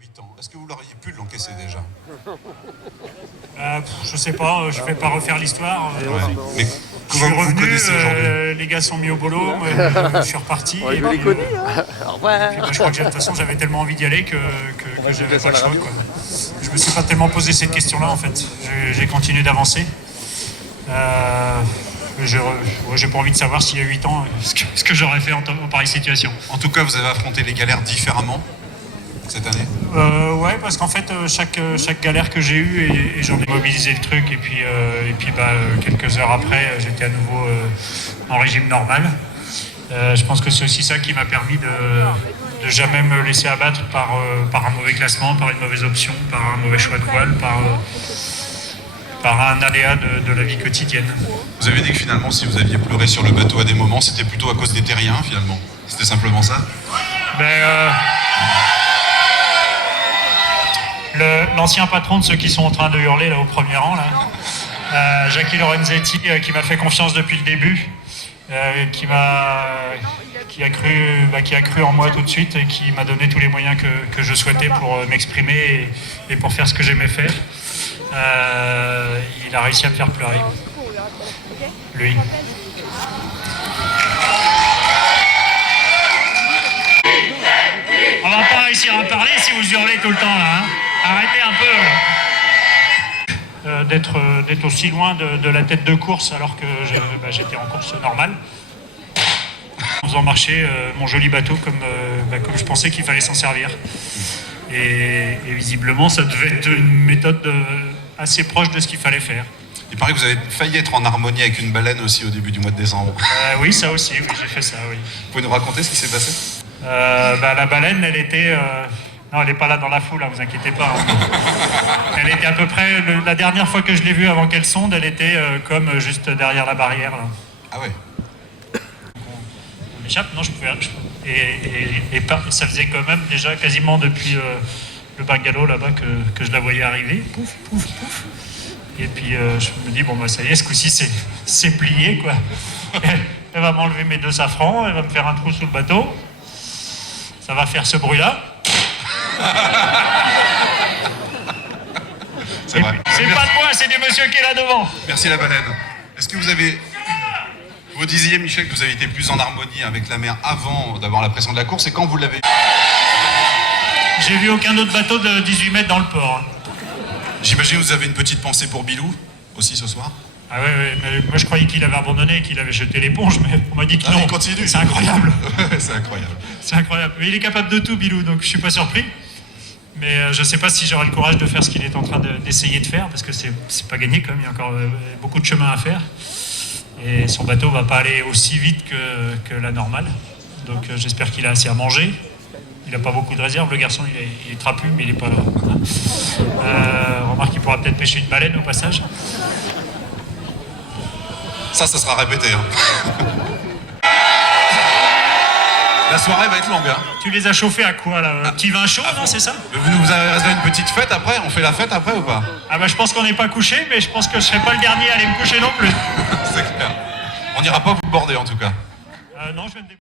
8 ans. Est-ce que vous l'auriez pu l'encaisser déjà? Je sais pas, je vais pas refaire l'histoire. Ouais. Mais Je suis comment vous revenu, connaissez aujourd'hui? les gars sont mis au boulot, moi, je suis reparti. Ouais, et je l'ai puis, connu, hein. Au revoir. puis, je crois que de toute façon j'avais tellement envie d'y aller que j'avais pas le choix, quoi. Je me suis pas tellement posé cette question-là en fait. J'ai continué d'avancer. J'ai pas envie de savoir s'il y a 8 ans ce que j'aurais fait en pareille situation. En tout cas, vous avez affronté les galères différemment cette année? Ouais, parce qu'en fait, chaque galère que j'ai eue, et j'en ai mobilisé le truc, et puis quelques heures après, j'étais à nouveau en régime normal. Je pense que c'est aussi ça qui m'a permis de jamais me laisser abattre par un mauvais classement, par une mauvaise option, par un mauvais choix de voile, par un aléa de la vie quotidienne. Vous avez dit que finalement, si vous aviez pleuré sur le bateau à des moments, c'était plutôt à cause des terriens, finalement. C'était simplement ça? L'ancien patron de ceux qui sont en train de hurler là au premier rang, là, Jackie Lorenzetti, qui m'a fait confiance depuis le début, qui a cru en moi tout de suite et qui m'a donné tous les moyens que je souhaitais pour m'exprimer et pour faire ce que j'aimais faire. Il a réussi à me faire pleurer. Lui. On va pas réussir à parler si vous hurlez tout le temps là, hein. Arrêtez un peu. D'être aussi loin de la tête de course alors que j'étais en course normale. En faisant marcher mon joli bateau comme je pensais qu'il fallait s'en servir. Et visiblement, ça devait être une méthode assez proche de ce qu'il fallait faire. Il paraît que vous avez failli être en harmonie avec une baleine aussi au début du mois de décembre. Oui, ça aussi, oui, j'ai fait ça, oui. Vous pouvez nous raconter ce qui s'est passé? La baleine, elle était... Non, elle n'est pas là dans la foule, hein, vous inquiétez pas. Hein. Elle était à peu près... La dernière fois que je l'ai vue avant qu'elle sonde, elle était comme juste derrière la barrière. Là. Ah ouais. On échappe, non, je pouvais... Et ça faisait quand même déjà quasiment depuis le bungalow là-bas que je la voyais arriver. Pouf, pouf, pouf. Et puis je me dis, bon bah ça y est, ce coup-ci c'est plié quoi. Elle va m'enlever mes 2 safrans, elle va me faire un trou sous le bateau. Ça va faire ce bruit-là. C'est vrai. C'est pas de moi, c'est du monsieur qui est là devant. Merci la baleine. Est-ce que vous avez... Vous disiez, Michel, que vous avez été plus en harmonie avec la mer avant d'avoir la pression de la course, et quand vous l'avez... J'ai vu aucun autre bateau de 18 mètres dans le port. J'imagine que vous avez une petite pensée pour Bilou, aussi, ce soir? Ah ouais, mais moi je croyais qu'il avait abandonné, qu'il avait jeté l'éponge, mais on m'a dit que non. Il continue. C'est incroyable. C'est incroyable. C'est incroyable. Mais il est capable de tout, Bilou, donc je suis pas surpris. Mais je sais pas si j'aurai le courage de faire ce qu'il est en train d'essayer de faire, parce que c'est pas gagné quand même, il y a encore beaucoup de chemin à faire. Et son bateau va pas aller aussi vite que la normale. Donc j'espère qu'il a assez à manger. Il n'a pas beaucoup de réserve, le garçon il est trapu, mais il est pas là. Remarque qu'il pourra peut-être pêcher une baleine au passage. Ça sera répété. Hein. La soirée va être longue. Hein. Tu les as chauffés à quoi là? Un petit vin chaud, non, c'est ça? Vous avez réservé une petite fête après? On fait la fête après ou pas? Ah bah je pense qu'on n'est pas couché, mais je pense que je serai pas le dernier à aller me coucher non plus. C'est clair. On n'ira pas vous border en tout cas. Non, je vais me